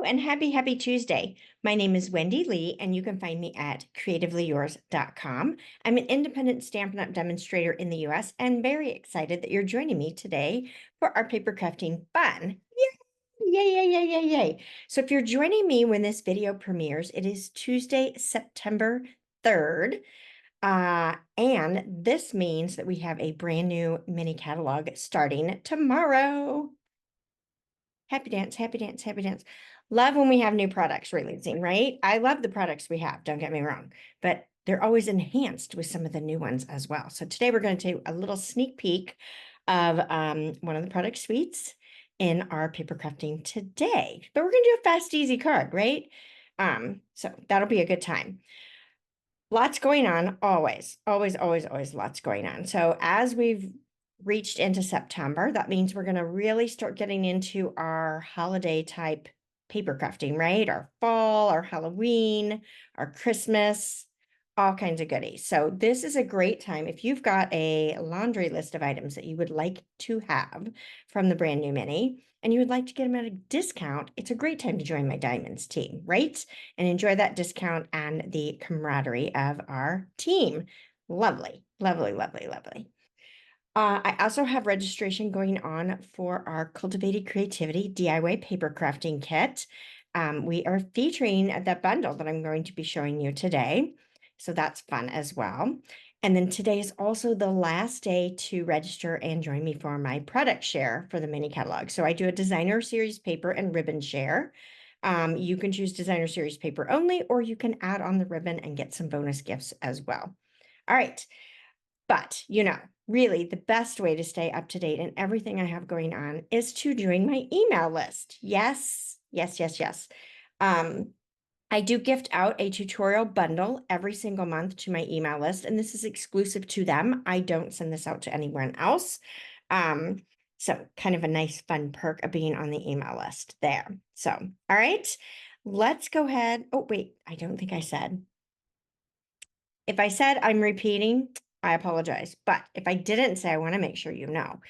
Hello and happy Tuesday. My name is Wendy Lee, and you can find me at creativeleeyours.com. I'm an independent Stampin' Up! Demonstrator in the US and very excited that you're joining me today for our paper crafting fun. Yay, yay, yay, yay, yay, yay. So if you're joining me when this video premieres, it is Tuesday, September 3rd. And this means that we have a brand new mini catalog starting tomorrow. Happy dance, happy dance, happy dance. Love when we have new products releasing, right? I love the products we have, don't get me wrong, but they're always enhanced with some of the new ones as well. So today we're going to take a little sneak peek of one of the product suites in our paper crafting today. But we're going to do a fast, easy card, right? So that'll be a good time. Lots going on, always lots going on. So as we've reached into September, that means we're going to really start getting into our holiday type paper crafting, right? Our fall, our Halloween, our Christmas, all kinds of goodies. So this is a great time. If you've got a laundry list of items that you would like to have from the brand new mini, and you would like to get them at a discount, it's a great time to join my Diamonds team, right? And enjoy that discount and the camaraderie of our team. Lovely, lovely, lovely, lovely. I also have registration going on for our Cultivated Creativity DIY Paper Crafting Kit. We are featuring the bundle that I'm going to be showing you today. So that's fun as well. And then today is also the last day to register and join me for my product share for the mini catalog. So I do a designer series paper and ribbon share. You can choose designer series paper only, or you can add on the ribbon and get some bonus gifts as well. All right. But, really the best way to stay up to date in everything I have going on is to join my email list. Yes, yes, yes, yes. I do gift out a tutorial bundle every single month to my email list, and this is exclusive to them. I don't send this out to anyone else. So kind of a nice fun perk of being on the email list there. So, all right, let's go ahead. Oh, wait, I don't think I said. If I said I'm repeating, I apologize. But if I didn't say, I want to make sure you know.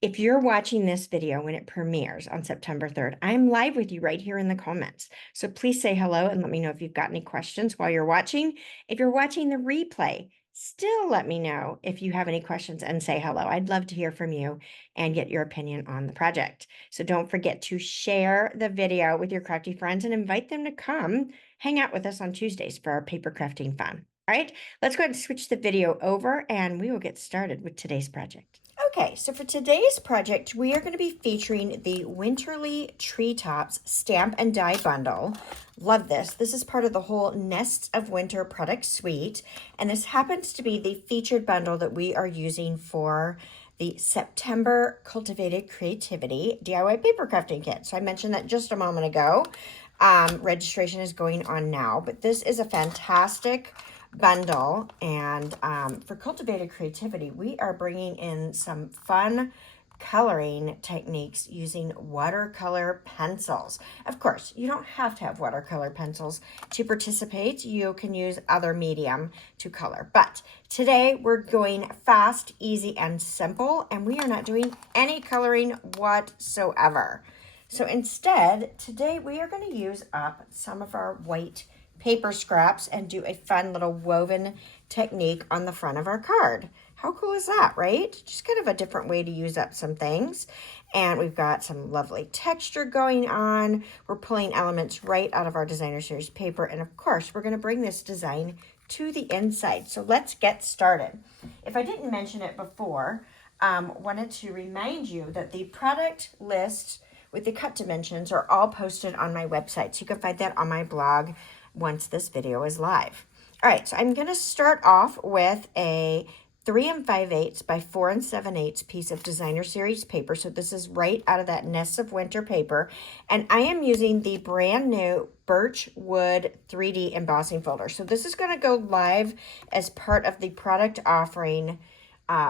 If you're watching this video when it premieres on September 3rd, I'm live with you right here in the comments. So please say hello and let me know if you've got any questions while you're watching. If you're watching the replay, still let me know if you have any questions and say hello. I'd love to hear from you and get your opinion on the project. So don't forget to share the video with your crafty friends and invite them to come hang out with us on Tuesdays for our paper crafting fun. All right, let's go ahead and switch the video over and we will get started with today's project. Okay, so for today's project, we are going to be featuring the Winterly Treetops Stamp and Die Bundle. Love this. This is part of the whole Nests of Winter product suite, and this happens to be the featured bundle that we are using for the September Cultivated Creativity DIY Paper Crafting Kit. So I mentioned that just a moment ago. Registration is going on now, but this is a fantastic bundle, and for Cultivated Creativity, we are bringing in some fun coloring techniques using watercolor pencils. Of course, you don't have to have watercolor pencils to participate. You can use other medium to color, but today we're going fast, easy, and simple, and we are not doing any coloring whatsoever. So instead, today we are going to use up some of our white paper scraps and do a fun little woven technique on the front of our card. How cool is that, right? Just kind of a different way to use up some things. And we've got some lovely texture going on. We're pulling elements right out of our designer series paper. And of course, we're going to bring this design to the inside. So let's get started. If I didn't mention it before, wanted to remind you that the product list with the cut dimensions are all posted on my website. So you can find that on my blog once this video is live. All right, so I'm going to start off with a 3 5/8 by 4 7/8 piece of designer series paper. So this is right out of that Nests of Winter paper. And I am using the brand new Birch Wood 3D embossing folder. So this is going to go live as part of the product offering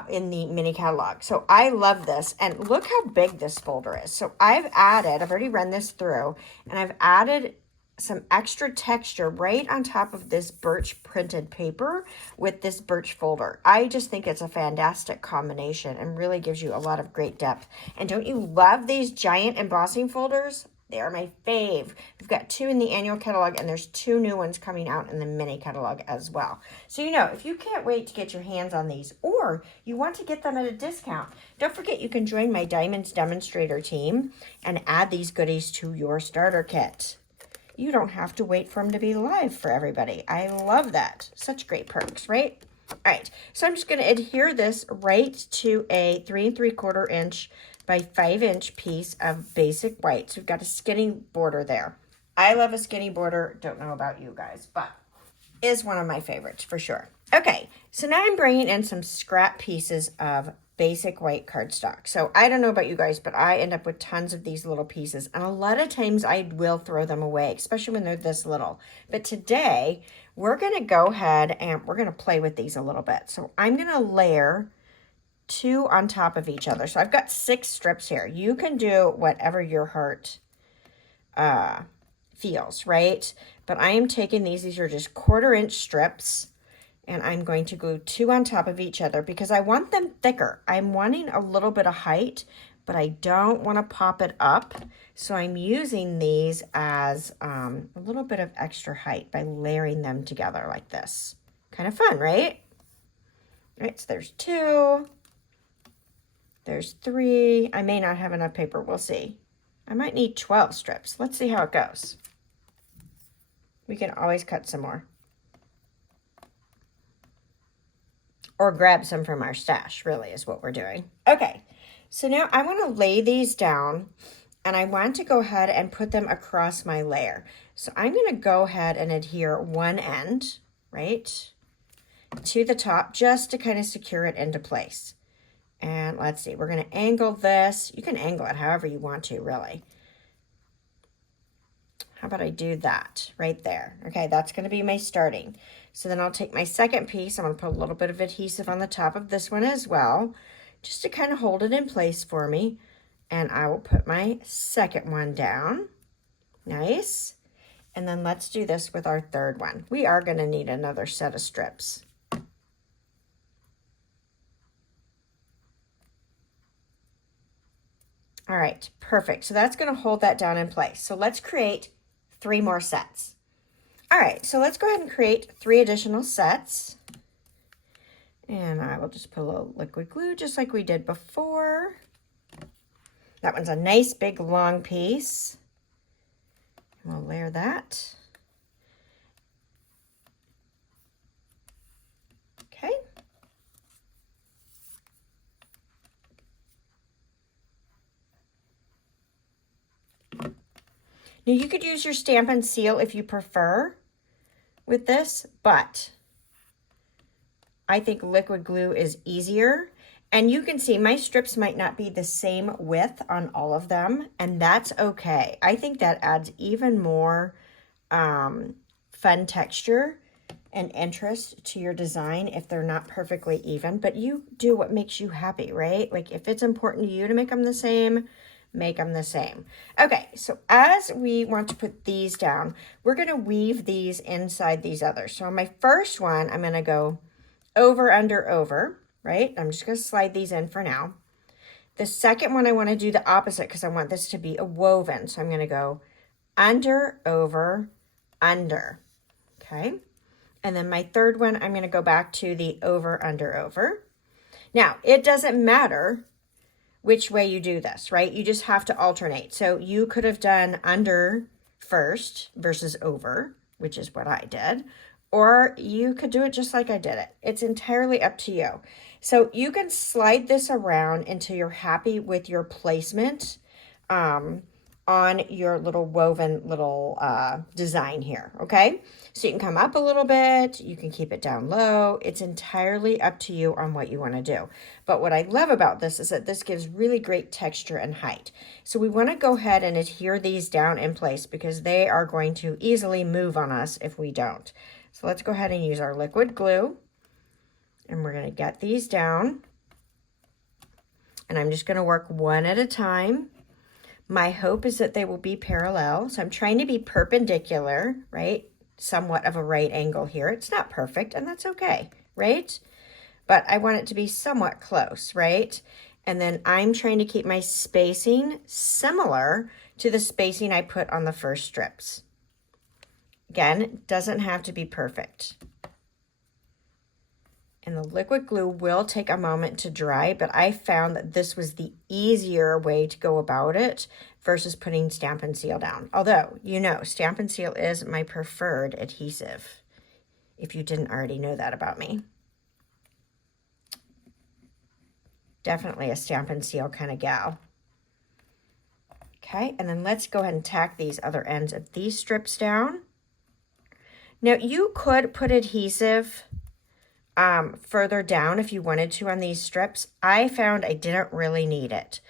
in the mini catalog. So I love this, and look how big this folder is. So I've already run this through, and I've added some extra texture right on top of this birch printed paper with this birch folder. I just think it's a fantastic combination and really gives you a lot of great depth. And don't you love these giant embossing folders? They are my fave. We've got 2 in the annual catalog, and there's 2 new ones coming out in the mini catalog as well. So, you know, if you can't wait to get your hands on these, or you want to get them at a discount, don't forget you can join my Diamonds Demonstrator team and add these goodies to your starter kit. You don't have to wait for them to be live for everybody. I love that. Such great perks, right? All right, so I'm just going to adhere this right to a 3 3/4 inch by 5 inch piece of basic white. So we've got a skinny border there. I love a skinny border. Don't know about you guys, but is one of my favorites for sure. Okay, so now I'm bringing in some scrap pieces of basic white cardstock. So I don't know about you guys, but I end up with tons of these little pieces, and a lot of times I will throw them away, especially when they're this little. But today we're going to go ahead and we're going to play with these a little bit. So I'm going to layer 2 on top of each other. So I've got 6 strips here. You can do whatever your heart feels, right? But I am taking these are just 1/4 inch strips, and I'm going to glue 2 on top of each other because I want them thicker. I'm wanting a little bit of height, but I don't want to pop it up. So I'm using these as a little bit of extra height by layering them together like this. Kind of fun, right? All right, so there's 2. There's 3. I may not have enough paper. We'll see. I might need 12 strips. Let's see how it goes. We can always cut some more. Or grab some from our stash, really, is what we're doing. Okay, so now I want to lay these down, and I want to go ahead and put them across my layer. So I'm going to go ahead and adhere one end, right, to the top just to kind of secure it into place. And let's see, we're going to angle this. You can angle it however you want to, really. How about I do that right there? Okay, that's going to be my starting. So then I'll take my second piece. I'm going to put a little bit of adhesive on the top of this one as well, just to kind of hold it in place for me. And I will put my second one down. Nice. And then let's do this with our third one. We are going to need another set of strips. All right, perfect. So that's going to hold that down in place. So let's create 3 more sets. All right, so let's go ahead and create 3 additional sets. And I will just put a little liquid glue just like we did before. That one's a nice big long piece. We'll layer that. Okay. Now you could use your Stampin' Seal if you prefer with this, but I think liquid glue is easier. And you can see my strips might not be the same width on all of them, and that's okay. I think that adds even more fun texture and interest to your design if they're not perfectly even, but you do what makes you happy, right? Like if it's important to you to make them the same, make them the same. Okay, so as we want to put these down, we're going to weave these inside these others. So on my first one, I'm going to go over, under, over, right? I'm just going to slide these in for now. The second one, I want to do the opposite because I want this to be a woven. So I'm going to go under, over, under, okay? And then my third one, I'm going to go back to the over, under, over. Now, it doesn't matter which way you do this, right? You just have to alternate. So you could have done under first versus over, which is what I did, or you could do it just like I did it. It's entirely up to you. So you can slide this around until you're happy with your placement on your little woven little design here, okay? So you can come up a little bit, you can keep it down low. It's entirely up to you on what you want to do. But what I love about this is that this gives really great texture and height. So we want to go ahead and adhere these down in place because they are going to easily move on us if we don't. So let's go ahead and use our liquid glue, and we're going to get these down. And I'm just going to work one at a time. My hope is that they will be parallel. So I'm trying to be perpendicular, right? Somewhat of a right angle here. It's not perfect, and that's okay, right? But I want it to be somewhat close, right? And then I'm trying to keep my spacing similar to the spacing I put on the first strips. Again, it doesn't have to be perfect. And the liquid glue will take a moment to dry, but I found that this was the easier way to go about it versus putting Stampin' Seal down. Although, you know, Stampin' Seal is my preferred adhesive, if you didn't already know that about me. Definitely a Stampin' Seal kind of gal. Okay, and then let's go ahead and tack these other ends of these strips down. Now, you could put adhesive further down if you wanted to on these strips. I found I didn't really need it.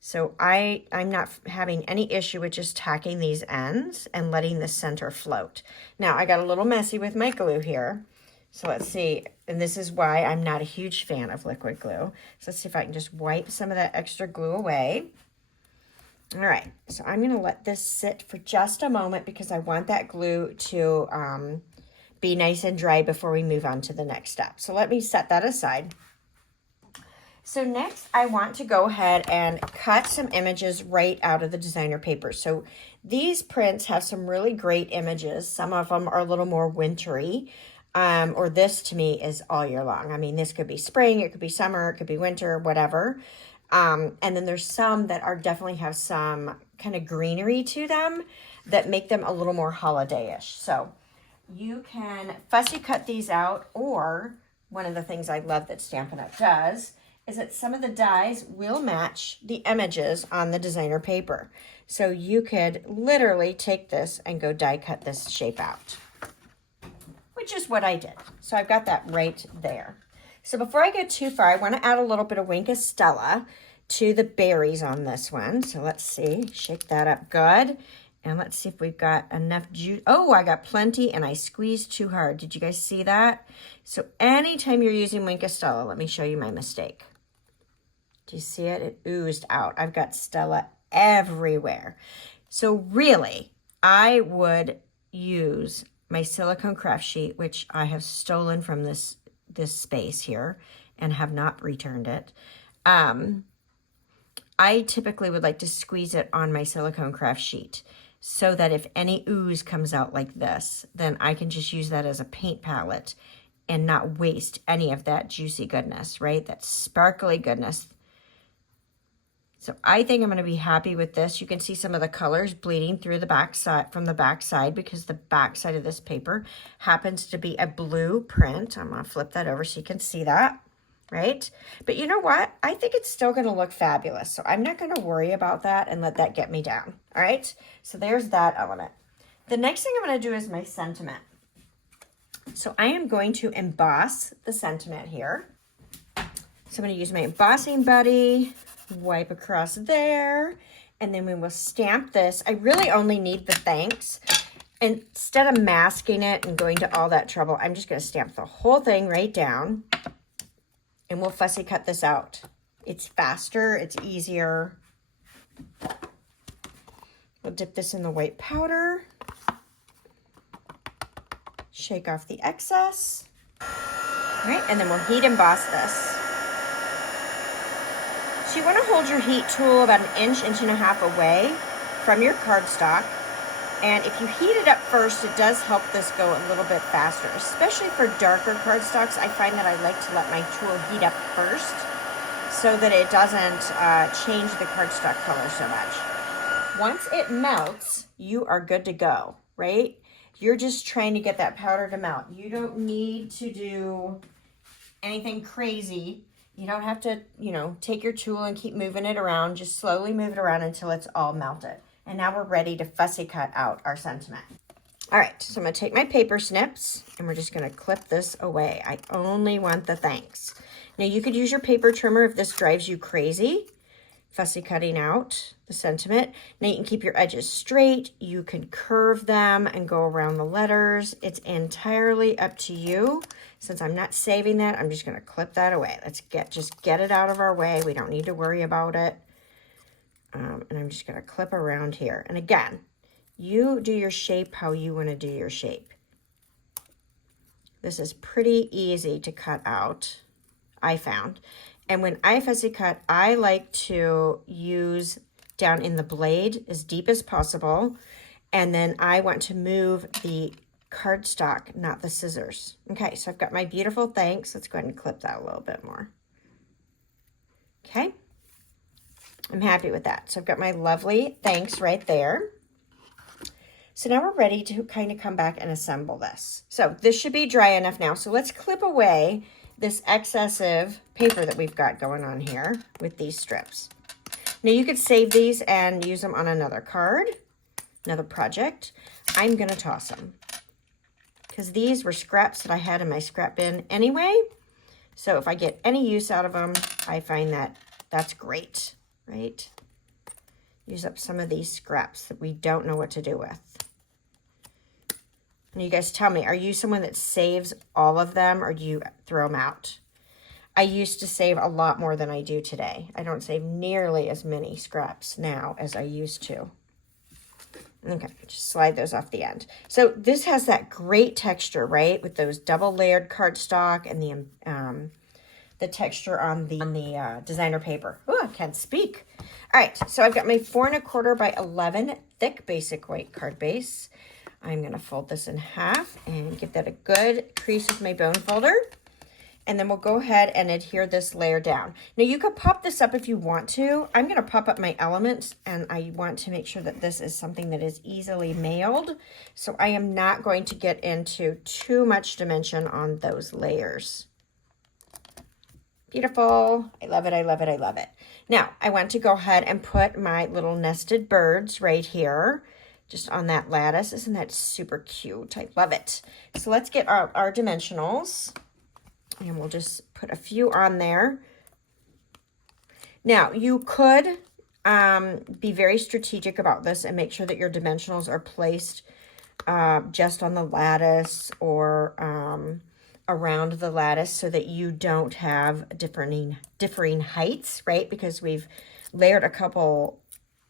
So I'm not having any issue with just tacking these ends and letting the center float. Now, I got a little messy with my glue here. So let's see, and this is why I'm not a huge fan of liquid glue. So let's see if I can just wipe some of that extra glue away. All right, so I'm gonna let this sit for just a moment because I want that glue to be nice and dry before we move on to the next step. So let me set that aside. So next I want to go ahead and cut some images right out of the designer paper. So these prints have some really great images. Some of them are a little more wintry, or this to me is all year long. I mean, this could be spring, it could be summer, it could be winter, whatever. And then there's some that are definitely have some kind of greenery to them that make them a little more holiday-ish. So you can fussy cut these out, or one of the things I love that Stampin' Up! Does is that some of the dies will match the images on the designer paper. So you could literally take this and go die cut this shape out, which is what I did. So I've got that right there. So before I go too far, I want to add a little bit of Wink of Stella to the berries on this one. So let's see, shake that up good. And let's see if we've got enough juice. Oh, I got plenty and I squeezed too hard. Did you guys see that? So anytime you're using Wink of Stella, let me show you my mistake. Do you see it? It oozed out. I've got Stella everywhere. So really, I would use my silicone craft sheet, which I have stolen from this space here and have not returned it. I typically would like to squeeze it on my silicone craft sheet so that if any ooze comes out like this, then I can just use that as a paint palette and not waste any of that juicy goodness, right? That sparkly goodness. So I think I'm going to be happy with this. You can see some of the colors bleeding through the back side, from the back side, because the back side of this paper happens to be a blue print. I'm going to flip that over so you can see that, right? But you know what? I think it's still going to look fabulous. So I'm not going to worry about that and let that get me down. All right. So there's that element. The next thing I'm going to do is my sentiment. So I am going to emboss the sentiment here. So I'm going to use my embossing buddy, wipe across there, and then we will stamp this. I really only need the thanks. Instead of masking it and going to all that trouble, I'm just going to stamp the whole thing right down, and we'll fussy cut this out. It's faster, it's easier. We'll dip this in the white powder, shake off the excess. All right, and then we'll heat emboss this. So you want to hold your heat tool about an inch, inch and a half away from your cardstock. And if you heat it up first, it does help this go a little bit faster, especially for darker cardstocks. I find that I like to let my tool heat up first so that it doesn't change the cardstock color so much. Once it melts, you are good to go, right? You're just trying to get that powder to melt. You don't need to do anything crazy. You don't have to, you know, take your tool and keep moving it around. Just slowly move it around until it's all melted. And now we're ready to fussy cut out our sentiment. All right, so I'm going to take my paper snips and we're just going to clip this away. I only want the thanks. Now you could use your paper trimmer if this drives you crazy, fussy cutting out the sentiment. Now you can keep your edges straight. You can curve them and go around the letters. It's entirely up to you. Since I'm not saving that, I'm just going to clip that away. Let's just get it out of our way. We don't need to worry about it. And I'm just going to clip around here. And again, you do your shape how you want to do your shape. This is pretty easy to cut out, I found. And when I fussy cut, I like to use down in the blade as deep as possible. And then I want to move the cardstock, not the scissors. Okay, so I've got my beautiful thanks. Let's go ahead and clip that a little bit more. Okay, I'm happy with that. So I've got my lovely thanks right there. So now we're ready to kind of come back and assemble this. So this should be dry enough now. So let's clip away this excessive paper that we've got going on here with these strips. Now you could save these and use them on another card, another project. I'm gonna toss them because these were scraps that I had in my scrap bin anyway. So if I get any use out of them, I find that that's great, right? Use up some of these scraps that we don't know what to do with. And you guys tell me, are you someone that saves all of them or do you throw them out? I used to save a lot more than I do today. I don't save nearly as many scraps now as I used to. Okay, just slide those off the end. So this has that great texture, right? With those double layered cardstock and the texture on the designer paper. Oh, I can't speak. All right, so I've got my 4 1/4 by 11 thick basic white card base. I'm gonna fold this in half and give that a good crease with my bone folder. And then we'll go ahead and adhere this layer down. Now you could pop this up if you want to. I'm gonna pop up my elements and I want to make sure that this is something that is easily mailed. So I am not going to get into too much dimension on those layers. Beautiful, I love it, I love it, I love it. Now I want to go ahead and put my little nested birds right here, just on that lattice. Isn't that super cute? I love it. So let's get our dimensionals. And we'll just put a few on there. Now, you could be very strategic about this and make sure that your dimensionals are placed just on the lattice or around the lattice so that you don't have differing heights, right? Because we've layered a couple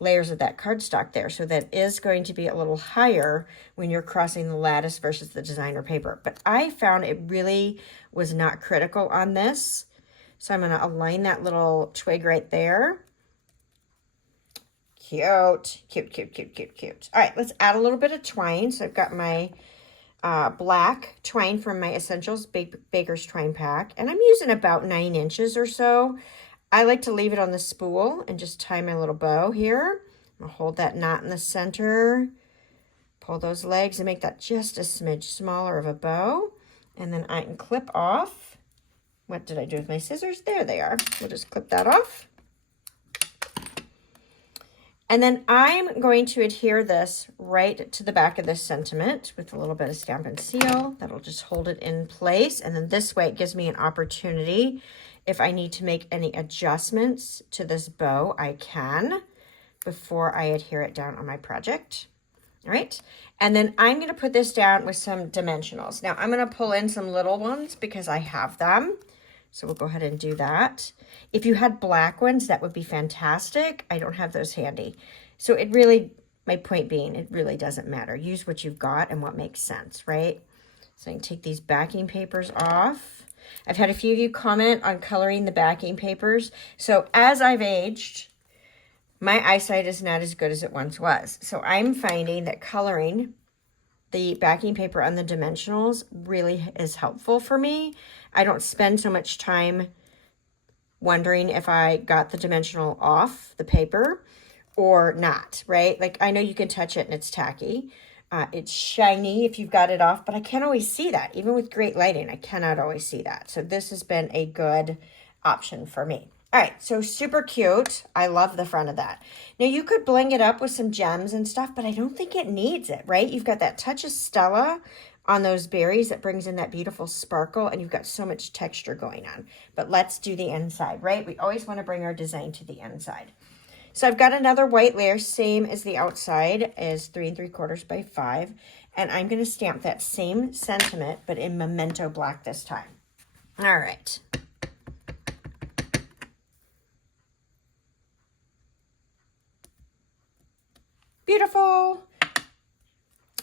layers of that cardstock there. So that is going to be a little higher when you're crossing the lattice versus the designer paper. But I found it really was not critical on this. So I'm going to align that little twig right there. Cute, cute, cute, cute, cute, cute. All right, let's add a little bit of twine. So I've got my black twine from my Essentials Baker's Twine Pack. And I'm using about 9 inches or so. I like to leave it on the spool and just tie my little bow here. I'll hold that knot in the center, pull those legs and make that just a smidge smaller of a bow. And then I can clip off. What did I do with my scissors? There they are. We'll just clip that off. And then I'm going to adhere this right to the back of this sentiment with a little bit of Stampin' Seal. That'll just hold it in place. And then this way it gives me an opportunity. If I need to make any adjustments to this bow, I can before I adhere it down on my project. All right. And then I'm going to put this down with some dimensionals. Now I'm going to pull in some little ones because I have them. So we'll go ahead and do that. If you had black ones, that would be fantastic. I don't have those handy. So it really, my point being, it really doesn't matter. Use what you've got and what makes sense, right? So I can take these backing papers off. I've had a few of you comment on coloring the backing papers. So as I've aged, my eyesight is not as good as it once was. So I'm finding that coloring the backing paper on the dimensionals really is helpful for me. I don't spend so much time wondering if I got the dimensional off the paper or not, right? Like I know you can touch it and it's tacky. It's shiny if you've got it off, but I can't always see that. Even with great lighting, I cannot always see that. So this has been a good option for me. All right, so super cute. I love the front of that. Now you could bling it up with some gems and stuff, but I don't think it needs it, right? You've got that touch of Stella on those berries that brings in that beautiful sparkle, and you've got so much texture going on. But let's do the inside, right? We always want to bring our design to the inside. So I've got another white layer, same as the outside, is 3 3/4 by 5. And I'm going to stamp that same sentiment, but in Memento Black this time. All right. Beautiful.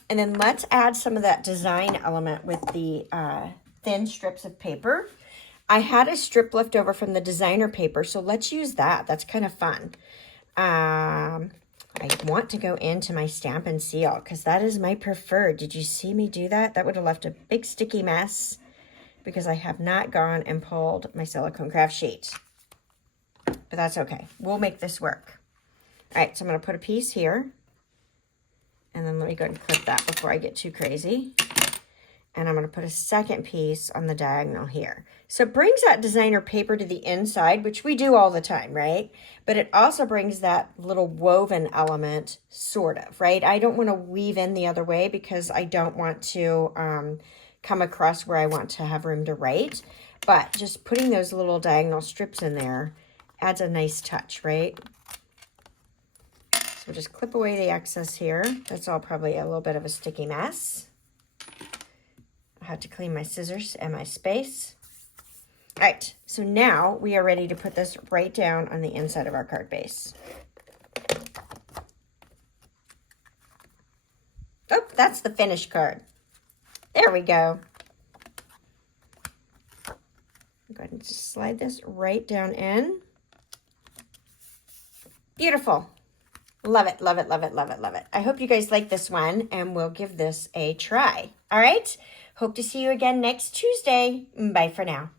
And then let's add some of that design element with the thin strips of paper. I had a strip left over from the designer paper, so let's use that. That's kind of fun. I want to go into my Stampin' Seal because that is my preferred. Did you see me do that? That would have left a big sticky mess because I have not gone and pulled my silicone craft sheet. But that's okay. We'll make this work. All right, so I'm going to put a piece here. And then let me go and clip that before I get too crazy. And I'm going to put a second piece on the diagonal here. So it brings that designer paper to the inside, which we do all the time, right? But it also brings that little woven element, sort of, right? I don't want to weave in the other way because I don't want to come across where I want to have room to write. But just putting those little diagonal strips in there adds a nice touch, right? So we'll just clip away the excess here. That's all probably a little bit of a sticky mess. I had to clean my scissors and my space. All right, so now we are ready to put this right down on the inside of our card base. Oh, that's the finished card. There we go. Go ahead and just slide this right down in. Beautiful. Love it, love it, love it, love it, love it. I hope you guys like this one, and we'll give this a try. All right? Hope to see you again next Tuesday. Bye for now.